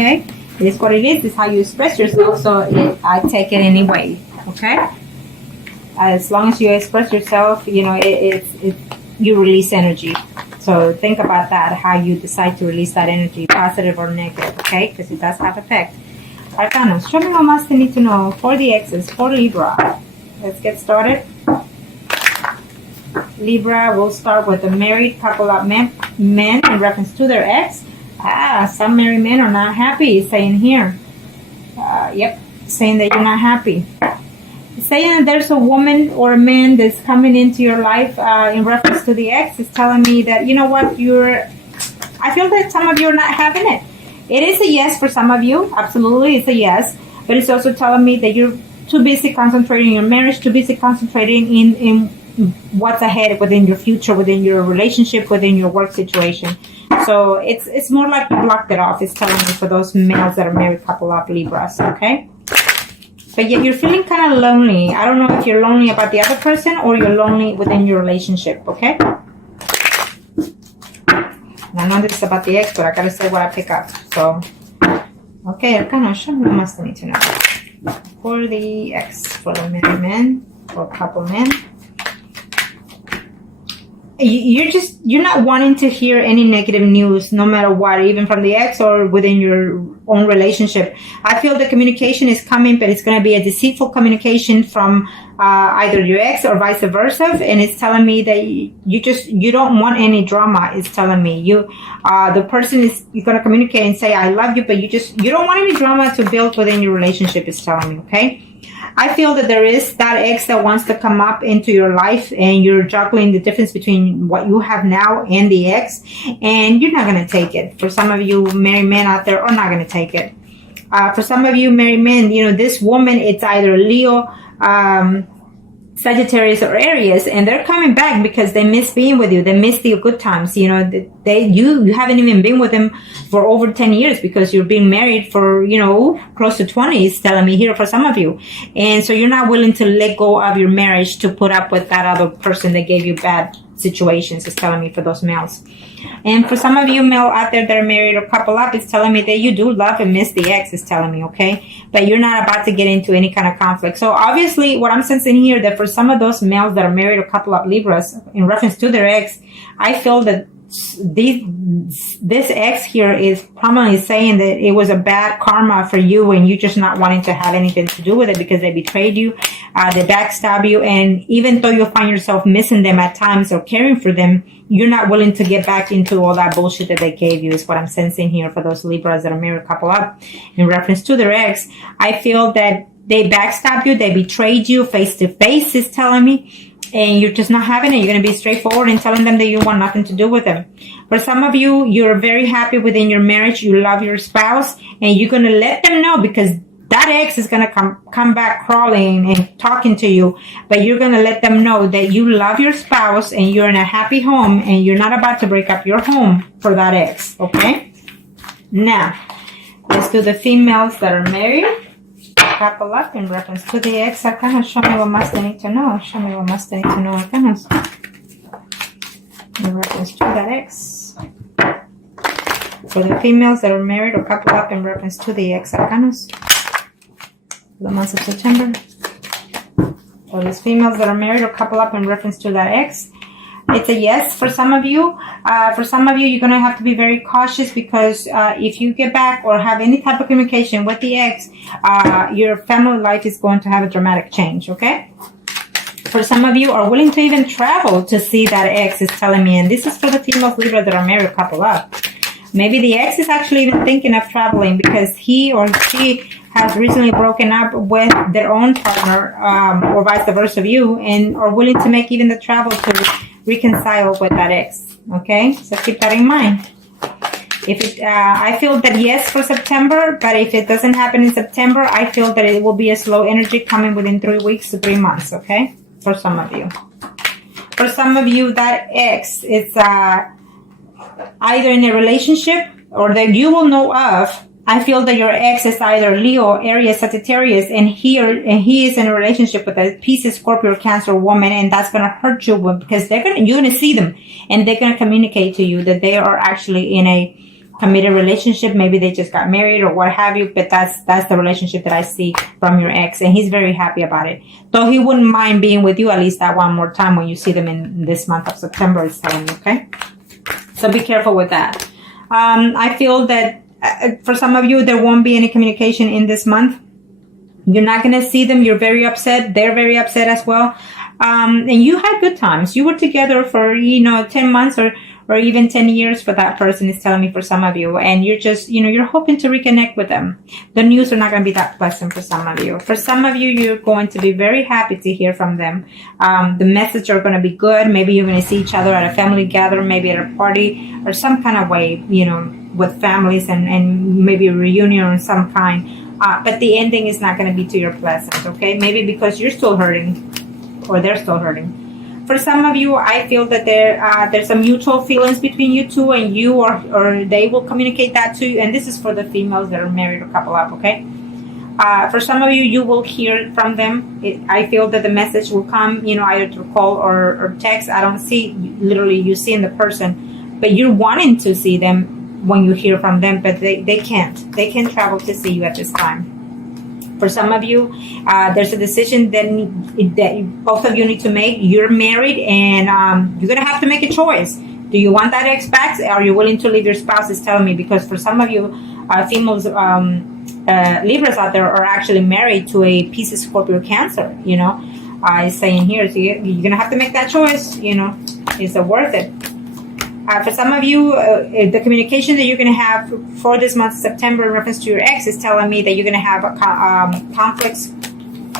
okay? It's what it is. It's how you express yourself, so I take it anyway, okay? As long as you express yourself, you know, you release energy. So think about that, how you decide to release that energy, positive or negative, okay? Because it does have effect. Arcanos, show me what must they need to know for the exes, for Libra. Let's get started. Libra, we'll start with the married couple of men in reference to their ex. Some married men are not happy, saying here. Yep, saying that you're not happy. Saying that there's a woman or a man that's coming into your life in reference to the ex is telling me that, you know what, I feel that some of you are not having it. It is a yes for some of you. Absolutely, it's a yes. But it's also telling me that you're too busy concentrating on your marriage, too busy concentrating in what's ahead within your future, within your relationship, within your work situation. So it's more like you blocked it off. It's telling me for those males that are married couple of Libras, okay? But yet you're feeling kind of lonely. I don't know if you're lonely about the other person or you're lonely within your relationship, okay? I know this is about the ex, but I gotta say what I pick up. So, okay, Arcana, show me what must I need to know. For the ex, for the married men, for couple men. You're not wanting to hear any negative news, no matter what, even from the ex or within your own relationship. I feel the communication is coming, but it's going to be a deceitful communication from either your ex or vice versa. And it's telling me that you don't want any drama. It's telling me the person you're going to communicate and say, I love you, but you don't want any drama to build within your relationship. It's telling me, okay? I feel that there is that ex that wants to come up into your life and you're juggling the difference between what you have now and the ex, and you're not going to take it. For some of you married men out there are not going to take it. For some of you married men, you know, this woman, it's either Leo, Sagittarius or Aries, and they're coming back because they miss being with you. They miss the good times. You know, you haven't even been with them for over 10 years because you're being married for, you know, close to 20, is telling me here for some of you. And so you're not willing to let go of your marriage to put up with that other person that gave you bad situations, is telling me for those males. And for some of you male out there that are married or couple up, it's telling me that you do love and miss the ex, is telling me, okay? But you're not about to get into any kind of conflict. So obviously what I'm sensing here, that for some of those males that are married or couple up Libras in reference to their ex, I feel that this ex here is probably saying that it was a bad karma for you and you just not wanting to have anything to do with it because they betrayed you, they backstab you, and even though you find yourself missing them at times or caring for them, you're not willing to get back into all that bullshit that they gave you, is what I'm sensing here for those Libras that are married couple up in reference to their ex. I feel that they backstabbed you, they betrayed you face to face, is telling me. And you're just not having it. You're going to be straightforward and telling them that you want nothing to do with them. For some of you, you're very happy within your marriage. You love your spouse and you're going to let them know, because that ex is going to come back crawling and talking to you. But you're going to let them know that you love your spouse and you're in a happy home and you're not about to break up your home for that ex. Okay? Now, let's do the females that are married. Couple up in reference to the ex. Arcanos, show me what must they need to know. Show me what must they need to know, Arcanos, in reference to that ex. For the females that are married or couple up in reference to the ex, Arcanos, for the month of September. For these females that are married or couple up in reference to that ex, it's a yes for some of you. For some of you, you're going to have to be very cautious because if you get back or have any type of communication with the ex, your family life is going to have a dramatic change, okay? For some of you are willing to even travel to see that ex, is telling me. And this is for the females Libra that are married or couple up. Maybe the ex is actually even thinking of traveling because he or she has recently broken up with their own partner, or vice versa of you, and are willing to make even the travel to reconcile with that ex. Okay, so keep that in mind. I feel that yes for September, but if it doesn't happen in September, I feel that it will be a slow energy coming within 3 weeks to 3 months. Okay, for some of you. For some of you, that ex is either in a relationship or that you will know of. I feel that your ex is either Leo, Aries, Sagittarius, and he is in a relationship with a Pisces, Scorpio, Cancer woman, and that's going to hurt you because you're going to see them, and they're going to communicate to you that they are actually in a committed relationship. Maybe they just got married or what have you, but that's the relationship that I see from your ex, and he's very happy about it. Though he wouldn't mind being with you at least that one more time when you see them in this month of September, is telling me, okay? So be careful with that. I feel that for some of you, there won't be any communication in this month. You're not going to see them. You're very upset. They're very upset as well. And you had good times. You were together for, 10 months or even 10 years for that person, is telling me for some of you. And you're just, you're hoping to reconnect with them. The news are not going to be that pleasant for some of you. For some of you, you're going to be very happy to hear from them. The message are going to be good. Maybe you're going to see each other at a family gathering, maybe at a party or some kind of way, with families and maybe a reunion of some kind. But the ending is not going to be to your pleasant, okay? Maybe because you're still hurting or they're still hurting. For some of you, I feel that there's some mutual feelings between you two, and you or they will communicate that to you. And this is for the females that are married or couple up, okay? For some of you, you will hear from them. I feel that the message will come, either through call or text. I don't see literally you seeing the person, but you're wanting to see them when you hear from them, but they can't. They can't travel to see you at this time. For some of you, there's a decision that both of you need to make. You're married, and you're going to have to make a choice. Do you want that ex back? Are you willing to leave your spouse? Is telling me, because for some of you, females, Libras out there are actually married to a Pisces, Scorpio, Cancer. It's saying here, so you're going to have to make that choice. Is it worth it? For some of you, the communication that you're going to have for this month of September in reference to your ex is telling me that you're going to have conflicts,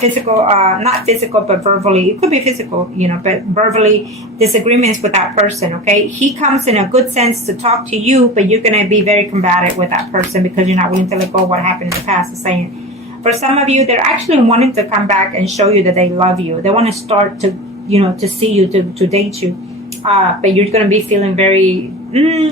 physical, not physical, but verbally. It could be physical, but verbally disagreements with that person, okay? He comes in a good sense to talk to you, but you're going to be very combative with that person because you're not willing to let go of what happened in the past. It's saying, for some of you, they're actually wanting to come back and show you that they love you. They want to start to, to see you, to date you. But you're going to be feeling very,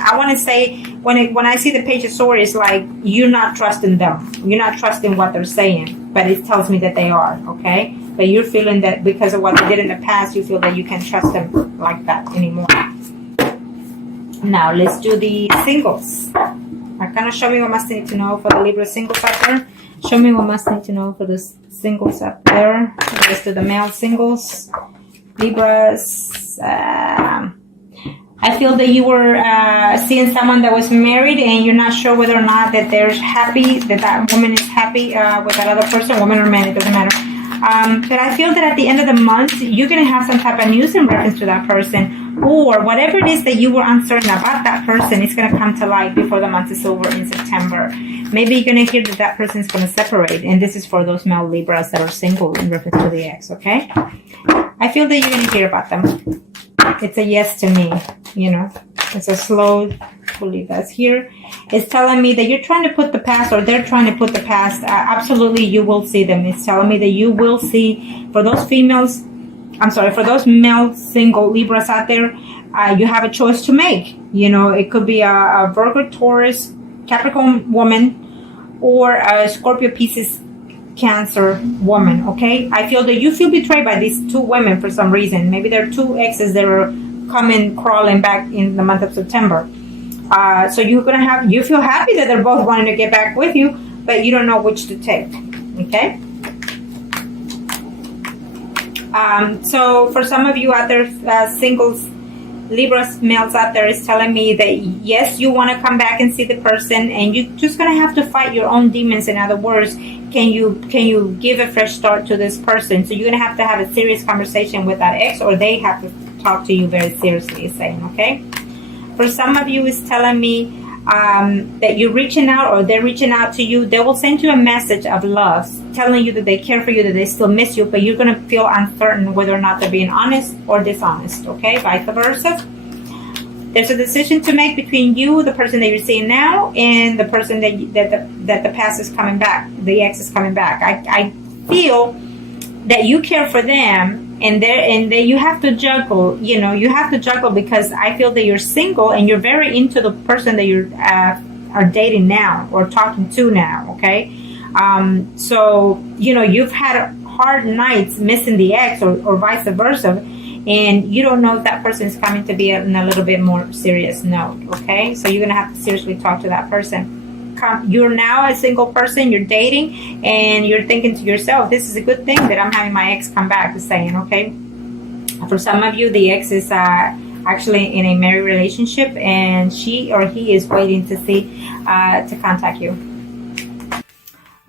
I want to say, when I see the Page of Swords, it's like you're not trusting them. You're not trusting what they're saying, but it tells me that they are, okay? But you're feeling that because of what they did in the past, you feel that you can't trust them like that anymore. Now, let's do the singles. Kind of show me what must need to know for the Libra singles out there. Show me what must need to know for the singles up there. Let's do the male singles. Libras. I feel that you were seeing someone that was married, and you're not sure whether or not that they're happy, that woman is happy with that other person, woman or man, it doesn't matter. But I feel that at the end of the month, you're going to have some type of news in reference to that person, or whatever it is that you were uncertain about that person, it's going to come to light before the month is over in September. Maybe you're going to hear that person is going to separate, and this is for those male Libras that are single in reference to the ex, okay? I feel that you're going to hear about them. It's a yes to me, It's a slow, believe that's here. It's telling me that you're trying to put the past, or they're trying to put the past. Absolutely, you will see them. It's telling me that you will see, for those for those male single Libras out there, you have a choice to make. It could be a Virgo, Taurus, Capricorn woman, or a Scorpio, Pisces, Cancer woman, okay? I feel that you feel betrayed by these two women for some reason. Maybe there are two exes that are coming crawling back in the month of September. So you feel happy that they're both wanting to get back with you, but you don't know which to take, okay? So for some of you out there, singles, Libra males out there, is telling me that yes, you want to come back and see the person, and you're just going to have to fight your own demons. In other words, can you give a fresh start to this person? So you're going to have a serious conversation with that ex, or they have to talk to you very seriously, is saying, okay? For some of you, it's telling me that you're reaching out, or they're reaching out to you. They will send you a message of love, telling you that they care for you, that they still miss you, but you're going to feel uncertain whether or not they're being honest or dishonest, okay? Vice versa. There's a decision to make between you, the person that you're seeing now, and the person that the past is coming back, the ex is coming back. I feel that you care for them, and you have to juggle. You have to juggle, because I feel that you're single and you're very into the person that you are dating now or talking to now. Okay, so you've had hard nights missing the ex, or vice versa. and you don't know if that person is coming to be in a little bit more serious note, okay? So you're going to have to seriously talk to that person. You're now a single person, you're dating, and you're thinking to yourself, this is a good thing that I'm having my ex come back, is saying, okay? For some of you, the ex is actually in a married relationship, and she or he is waiting to see, to contact you.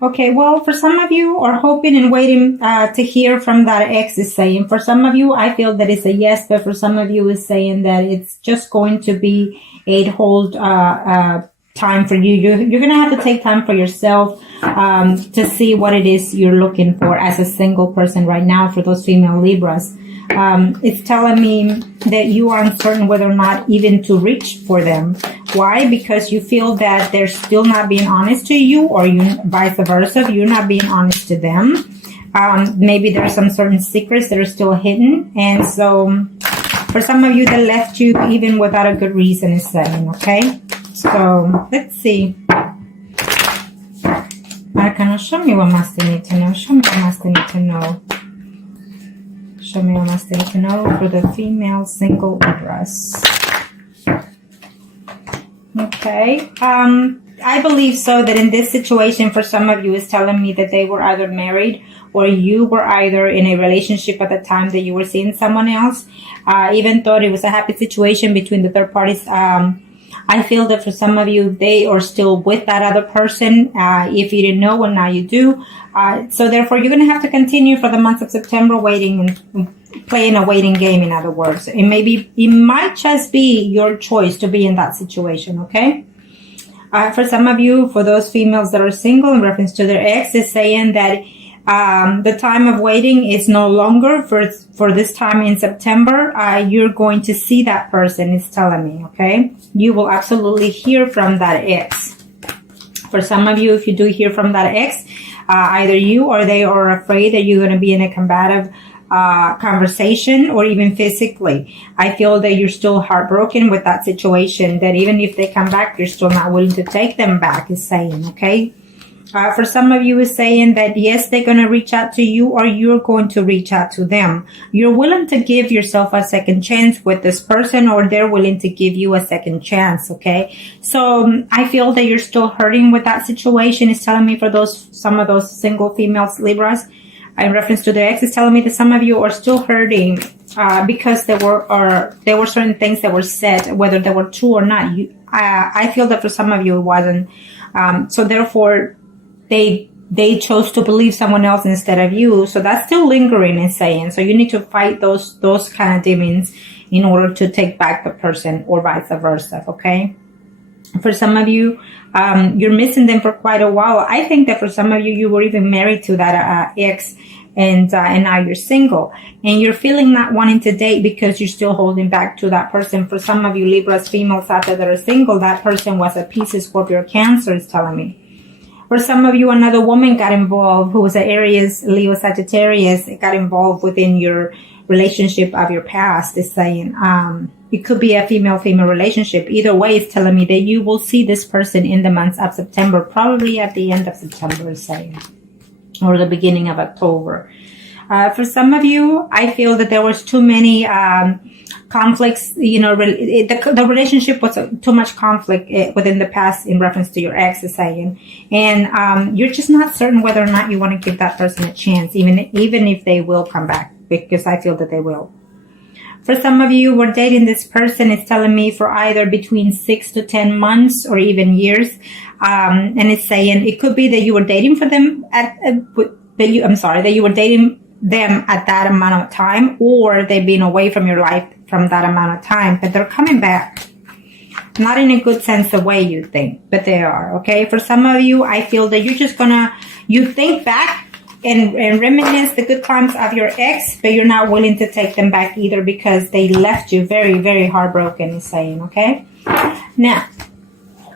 Okay, well, for some of you are hoping and waiting to hear from that ex, is saying. For some of you, I feel that it's a yes, but for some of you, is saying that it's just going to be a hold time for you. You're going to have to take time for yourself to see what it is you're looking for as a single person right now for those female Libras. It's telling me that you are uncertain whether or not even to reach for them. Why? Because you feel that they're still not being honest to you, or you vice versa, you're not being honest to them. Maybe there's some certain secrets that are still hidden. And so for some of you that left you even without a good reason, is saying, okay? So let's see. Arcana, show me what must they need to know. Show me what must they need to know. Show me what must they need to know for the female single Libras. Okay. I believe so that in this situation, for some of you, is telling me that they were either married or you were either in a relationship at the time that you were seeing someone else. Even though it was a happy situation between the third parties, I feel that for some of you, they are still with that other person. If you didn't know, well, now you do. So therefore, you're going to have to continue for the month of September waiting and playing a waiting game, in other words. It might just be your choice to be in that situation, okay? For some of you, for those females that are single, in reference to their ex, is saying that the time of waiting is no longer for this time in September. You're going to see that person, it's telling me, okay? You will absolutely hear from that ex. For some of you, if you do hear from that ex, either you or they are afraid that you're going to be in a combative conversation, or even physically. I feel that you're still heartbroken with that situation, that even if they come back, you're still not willing to take them back, is saying, okay? For some of you, is saying that yes, they're going to reach out to you, or you're going to reach out to them. You're willing to give yourself a second chance with this person, or they're willing to give you a second chance, okay? So I feel that you're still hurting with that situation. It's telling me for some of those single females Libras, in reference to their ex, is telling me that some of you are still hurting because there were certain things that were said, whether they were true or not. I feel that for some of you it wasn't. So therefore, they chose to believe someone else instead of you. So that's still lingering, and saying. So you need to fight those kind of demons in order to take back the person, or vice versa, okay? For some of you, you're missing them for quite a while. I think that for some of you, you were even married to that ex, and now you're single, and you're feeling not wanting to date because you're still holding back to that person. For some of you Libras females out there that are single, that person was a Pisces, Scorpio, Cancer, is telling me. For some of you, another woman got involved who was an Aries, Leo, Sagittarius. It got involved within your relationship of your past, is saying. It could be a female-female relationship. Either way, it's telling me that you will see this person in the month of September, probably at the end of September, is saying, or the beginning of October. For some of you, I feel that there was too many conflicts. You know, the relationship was too much conflict within the past in reference to your ex, is saying, and you're just not certain whether or not you want to give that person a chance, even if they will come back, because I feel that they will. For some of you who are dating this person, it's telling me for either between 6 to 10 months or even years. And it's saying it could be that you were dating for them that you were dating them at that amount of time, or they've been away from your life from that amount of time, but they're coming back. Not in a good sense the way you think, but they are, okay? For some of you, I feel that you think back and reminisce the good times of your ex, but you're not willing to take them back either because they left you very, very heartbroken, is saying, okay? Now,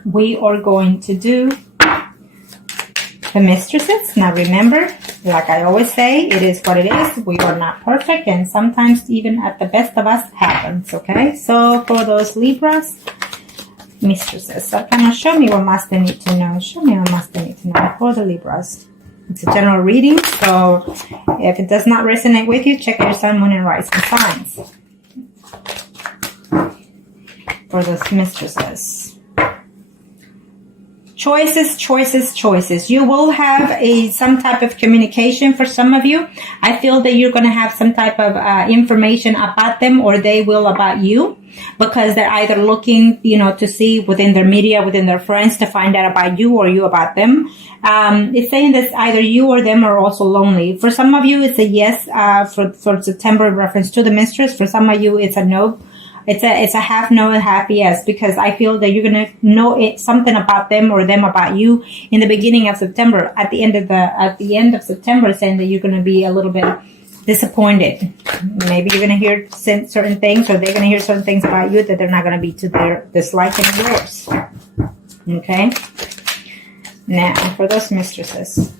we are going to do the mistresses. Now remember, like I always say, it is what it is. We are not perfect, and sometimes even at the best of us happens, okay? So for those Libras, mistresses. So kind of show me what must they need to know. Show me what must they need to know for the Libras. It's a general reading, so if it does not resonate with you, check your sun, moon, and rising signs for those mistresses. Choices, choices, choices. You will have some type of communication for some of you. I feel that you're going to have some type of information about them, or they will about you, because they're either looking, to see within their media, within their friends, to find out about you, or you about them. It's saying that either you or them are also lonely. For some of you, it's a yes for September in reference to the mistress. For some of you, it's a no. It's a half no and half yes, because I feel that you're going to know something about them or them about you in the beginning of September. At the end of September, saying that you're going to be a little bit disappointed. Maybe you're going to hear certain things, or they're going to hear certain things about you that they're not going to be to their disliking of yours. Okay? Now, for those mistresses,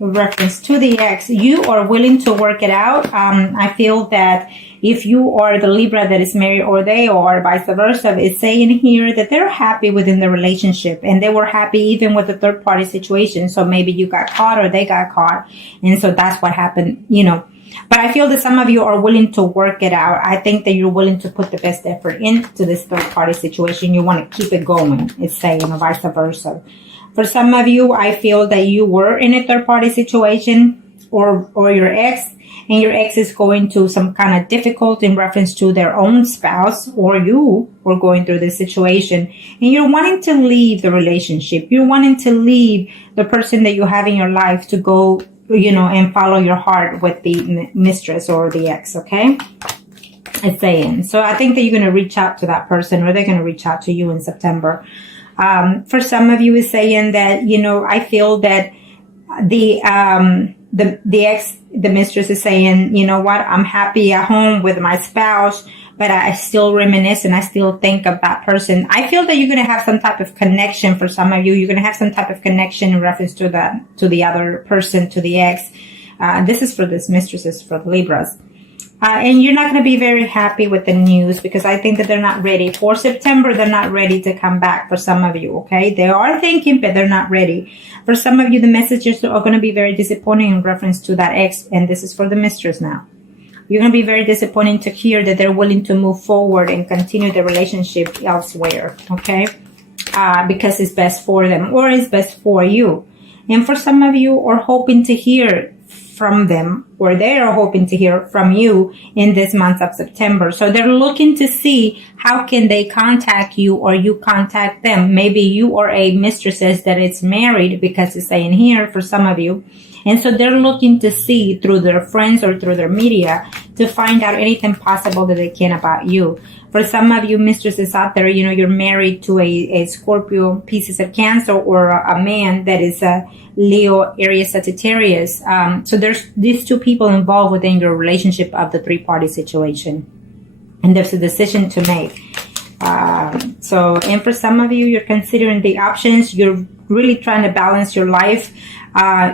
with reference to the ex, you are willing to work it out. I feel that if you are the Libra that is married, or they are, vice versa, it's saying here that they're happy within the relationship, and they were happy even with the third party situation. So maybe you got caught, or they got caught, and so that's what happened, But I feel that some of you are willing to work it out. I think that you're willing to put the best effort into this third party situation. You want to keep it going, it's saying, or vice versa. For some of you, I feel that you were in a third party situation, or your ex, and your ex is going through some kind of difficulty in reference to their own spouse, or you were going through this situation, and you're wanting to leave the relationship. You're wanting to leave the person that you have in your life to go, and follow your heart with the mistress or the ex, okay? It's saying. So I think that you're going to reach out to that person, or they're going to reach out to you in September. For some of you, is saying that, I feel that the ex, the mistress is saying, you know what, I'm happy at home with my spouse, but I still reminisce and I still think of that person. I feel that you're going to have some type of connection. For some of you, you're going to have some type of connection in reference to the other person, to the ex. This is for this mistresses, for the Libras. And you're not going to be very happy with the news, because I think that they're not ready. For September, they're not ready to come back for some of you, okay? They are thinking, but they're not ready. For some of you, the messages are going to be very disappointing in reference to that ex, and this is for the mistress now. You're going to be very disappointing to hear that they're willing to move forward and continue the relationship elsewhere, okay? Because it's best for them, or it's best for you. And for some of you are hoping to hear from them, or they are hoping to hear from you in this month of September. So they're looking to see how can they contact you, or you contact them. Maybe you are a mistresses that is married, because it's saying here for some of you. And so they're looking to see through their friends or through their media to find out anything possible that they can about you. For some of you mistresses out there, you're married to a Scorpio, Pisces, or Cancer, or a man that is a Leo, Aries, Sagittarius. So there's these two people involved within your relationship of the three-party situation. And there's a decision to make. And for some of you, you're considering the options. You're really trying to balance your life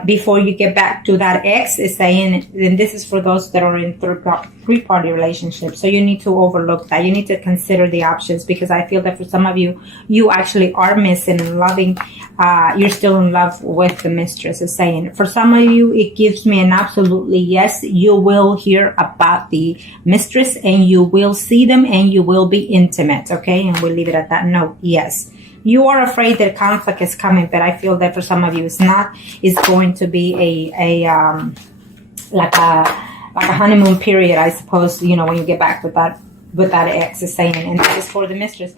before you get back to that ex, is saying, and this is for those that are in three-party relationships. So you need to overlook that. You need to consider the options, because I feel that for some of you, you actually are missing and loving. You're still in love with the mistress, is saying. For some of you, it gives me an absolutely yes. You will hear about the mistress, and you will see them, and you will be intimate, okay? And we'll leave it at that note, yes. You are afraid that conflict is coming, but I feel that for some of you it's not. It's going to be like a honeymoon period, I suppose, when you get back with that ex, is saying. And this is for the mistress.